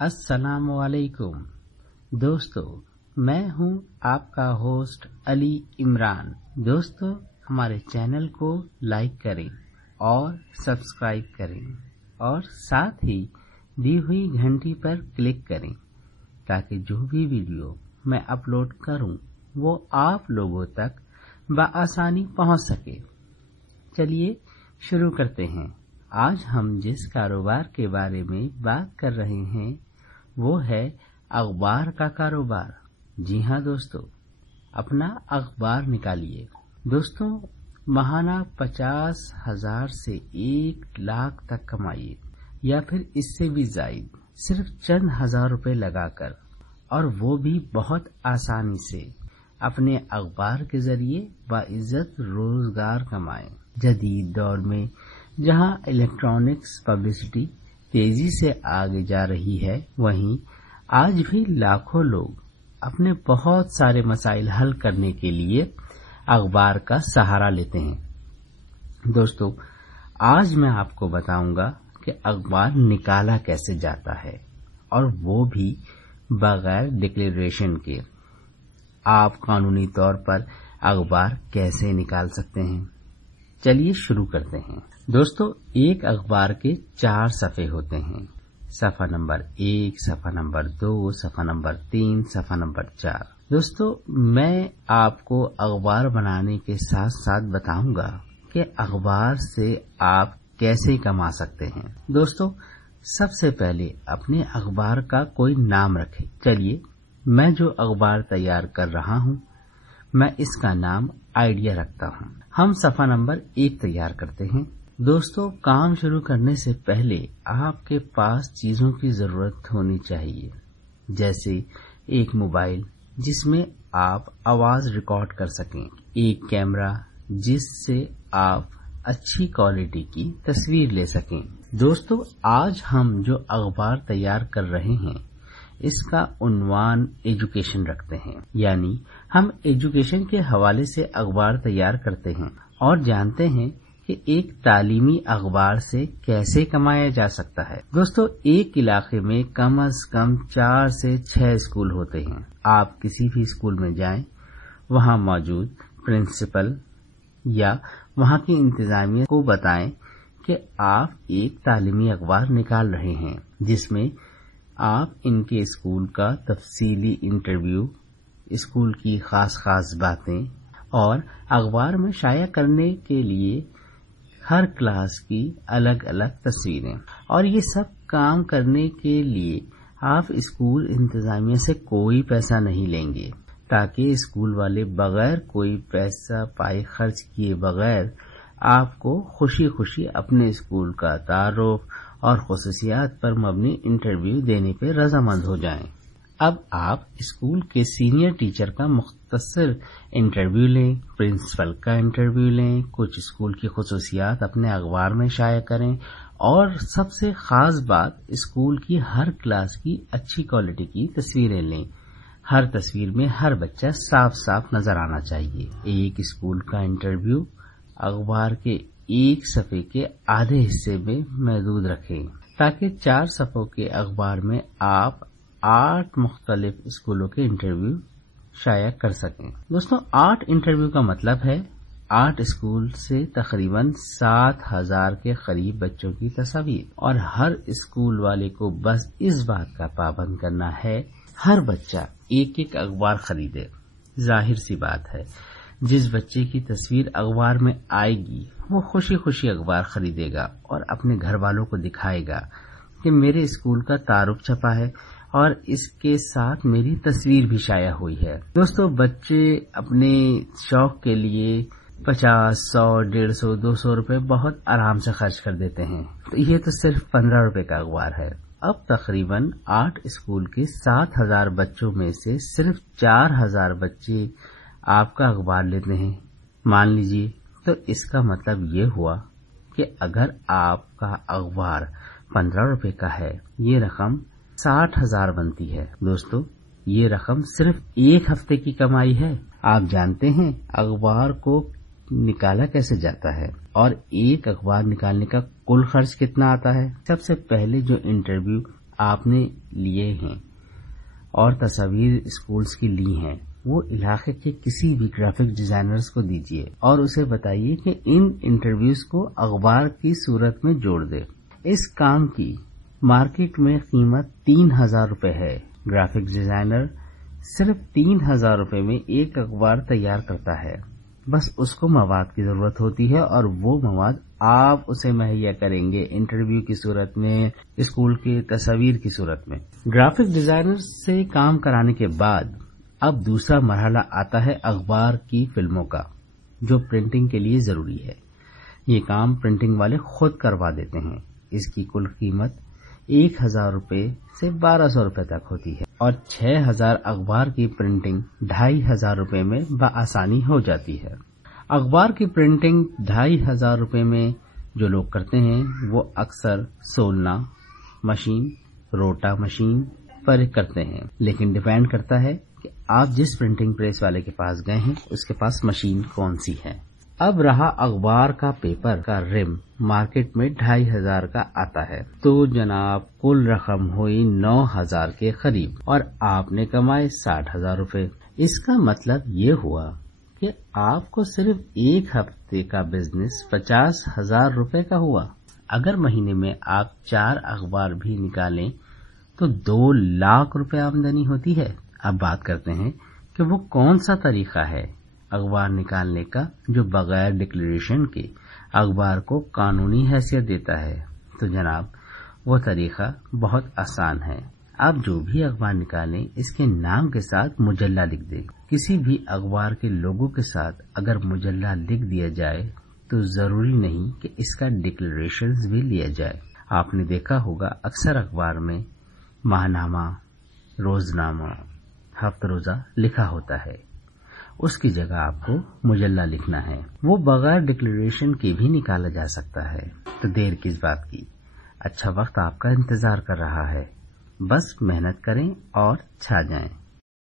अस्सलाम वालेकुम दोस्तों, मैं हूं आपका होस्ट अली इमरान। दोस्तों, हमारे चैनल को लाइक करें और सब्सक्राइब करें और साथ ही दी हुई घंटी पर क्लिक करें ताकि जो भी वीडियो मैं अपलोड करूं वो आप लोगों तक बआसानी पहुंच सके। चलिए शुरू करते हैं। आज हम जिस कारोबार के बारे में बात कर रहे हैं वो है अखबार का कारोबार। जी हाँ दोस्तों, अपना अखबार निकालिए। दोस्तों, महाना 50,000 से 1 लाख तक कमाइए या फिर इससे भी ज्यादा, सिर्फ चंद हजार रुपए लगाकर, और वो भी बहुत आसानी से अपने अखबार के जरिए बाइज्जत रोजगार कमाएं। जदीद दौर में जहां इलेक्ट्रॉनिक्स पब्लिसिटी तेजी से आगे जा रही है, वहीं आज भी लाखों लोग अपने बहुत सारे मसाइल हल करने के लिए अखबार का सहारा लेते हैं। दोस्तों, आज मैं आपको बताऊंगा कि अखबार निकाला कैसे जाता है, और वो भी बगैर डिक्लेरेशन के। आप कानूनी तौर पर अखबार कैसे निकाल सकते हैं। चलिए शुरू करते हैं। दोस्तों, एक अखबार के 4 सफ़े होते हैं। सफ़ा नंबर 1, सफ़ा नंबर 2, सफ़ा नंबर 3, सफ़ा नंबर 4। दोस्तों, मैं आपको अखबार बनाने के साथ साथ बताऊंगा कि अखबार से आप कैसे कमा सकते हैं। दोस्तों, सबसे पहले अपने अखबार का कोई नाम रखें। चलिए, मैं जो अखबार तैयार कर रहा हूँ, मैं इसका नाम आइडिया रखता हूँ। हम सफ़ा नंबर 1 तैयार करते हैं। दोस्तों, काम शुरू करने से पहले आपके पास चीजों की जरूरत होनी चाहिए, जैसे एक मोबाइल जिसमें आप आवाज रिकॉर्ड कर सकें, एक कैमरा जिससे आप अच्छी क्वालिटी की तस्वीर ले सकें। दोस्तों, आज हम जो अखबार तैयार कर रहे हैं इसका उन्वान एजुकेशन रखते हैं, यानी हम एजुकेशन के हवाले से अखबार तैयार करते हैं और जानते हैं कि एक तालीमी अखबार से कैसे कमाया जा सकता है। दोस्तों, एक इलाके में कम से कम 4 से 6 स्कूल होते हैं। आप किसी भी स्कूल में जाएं, वहां मौजूद प्रिंसिपल या वहां की इंतजामिया को बताएं कि आप एक तालीमी अखबार निकाल रहे हैं जिसमें आप इनके स्कूल का तफसीली इंटरव्यू, स्कूल की खास बातें और अखबार में शाया करने के लिए हर क्लास की अलग अलग तस्वीरें। और ये सब काम करने के लिए आप स्कूल इंतजामिया से कोई पैसा नहीं लेंगे, ताकि स्कूल वाले बगैर कोई पैसा पाए खर्च किए बगैर आपको खुशी खुशी अपने स्कूल का तारुफ और खुसूसियात पर मबनी इंटरव्यू देने पे रजामंद हो जाएं। अब आप स्कूल के सीनियर टीचर का मुख्तसर इंटरव्यू लें, प्रिंसिपल का इंटरव्यू लें, कुछ स्कूल की खुसूसियात अपने अखबार में शाया करें, और सबसे खास बात, स्कूल की हर क्लास की अच्छी क्वालिटी की तस्वीरें लें। हर तस्वीर में हर बच्चा साफ साफ नजर आना चाहिए। एक स्कूल का इंटरव्यू अखबार के एक सफ़े के आधे हिस्से में महदूद रखें, ताकि 4 सफ़ों के अखबार में आप 8 मुख्तलिफ स्कूलों के इंटरव्यू शाया कर सकें। दोस्तों, 8 इंटरव्यू का मतलब है 8 स्कूल से तकरीबन 7,000 के करीब बच्चों की तस्वीर, और हर स्कूल वाले को बस इस बात का पाबंद करना है हर बच्चा एक एक अखबार खरीदे। जाहिर सी बात है, जिस बच्चे की तस्वीर अखबार में आएगी वो खुशी खुशी अखबार खरीदेगा और अपने घर वालों को दिखाएगा कि मेरे स्कूल का तारुफ छपा है और इसके साथ मेरी तस्वीर भी शाया हुई है। दोस्तों, बच्चे अपने शौक के लिए 50, 100, 150, 200 रुपए बहुत आराम से खर्च कर देते हैं, तो ये तो सिर्फ 15 रुपए का अखबार है। अब तकरीबन 8 स्कूल के 7,000 बच्चों में से सिर्फ 4,000 बच्चे आपका अखबार लेते हैं, मान लीजिए, तो इसका मतलब ये हुआ कि अगर आपका अखबार 15 रुपए का है, ये रकम 60,000 बनती है। दोस्तों, ये रकम सिर्फ 1 हफ्ते की कमाई है। आप जानते हैं अखबार को निकाला कैसे जाता है और एक अखबार निकालने का कुल खर्च कितना आता है? सबसे पहले जो इंटरव्यू आपने लिए हैं और तस्वीर स्कूल्स की ली हैं वो इलाके के किसी भी ग्राफिक डिजाइनर्स को दीजिए और उसे बताइए कि इन इंटरव्यूज को अखबार की सूरत में जोड़ दे। इस काम की मार्केट में कीमत 3,000 रुपए है। ग्राफिक डिजाइनर सिर्फ 3,000 रुपए में एक अखबार तैयार करता है। बस उसको मवाद की जरूरत होती है और वो मवाद आप उसे मुहैया करेंगे इंटरव्यू की सूरत में, स्कूल की तस्वीर की सूरत में। ग्राफिक डिजाइनर से काम कराने के बाद अब दूसरा मरहला आता है अखबार की फिल्मों का, जो प्रिंटिंग के लिए जरूरी है। ये काम प्रिंटिंग वाले खुद करवा देते हैं। इसकी कुल कीमत 1,000 रुपए से 1,200 रुपए तक होती है और 6,000 अखबार की प्रिंटिंग 2,500 रुपए में बआसानी हो जाती है। अखबार की प्रिंटिंग 2,500 रुपए में जो लोग करते हैं वो अक्सर सोलना मशीन, रोटा मशीन पर करते हैं, लेकिन डिपेंड करता है कि आप जिस प्रिंटिंग प्रेस वाले के पास गए हैं उसके पास मशीन कौन सी है। अब रहा अखबार का पेपर का रिम, मार्केट में 2,500 का आता है। तो जनाब कुल रकम हुई 9,000 के करीब और आपने कमाए 60,000 रुपए। इसका मतलब ये हुआ कि आपको सिर्फ एक हफ्ते का बिजनेस 50,000 रुपए का हुआ। अगर महीने में आप 4 अखबार भी निकालें तो 2 लाख रुपए आमदनी होती है। अब बात करते हैं कि वो कौन सा तरीका है अखबार निकालने का जो बगैर डिक्लेरेशन के अखबार को कानूनी हैसियत देता है। तो जनाब वो तरीका बहुत आसान है। आप जो भी अखबार निकालें इसके नाम के साथ मुजल्ला लिख दें। किसी भी अखबार के लोगों के साथ अगर मुजल्ला लिख दिया जाए तो जरूरी नहीं कि इसका डिक्लेरेशन भी लिया जाए। आपने देखा होगा अक्सर अखबार में माहनामा, रोजनामा, हफ्तरोजा लिखा होता है, उसकी जगह आपको मुजल्ला लिखना है। वो बगैर डिक्लेरेशन के भी निकाला जा सकता है। तो देर किस बात की, अच्छा वक्त आपका इंतजार कर रहा है। बस मेहनत करें और छा जाएं।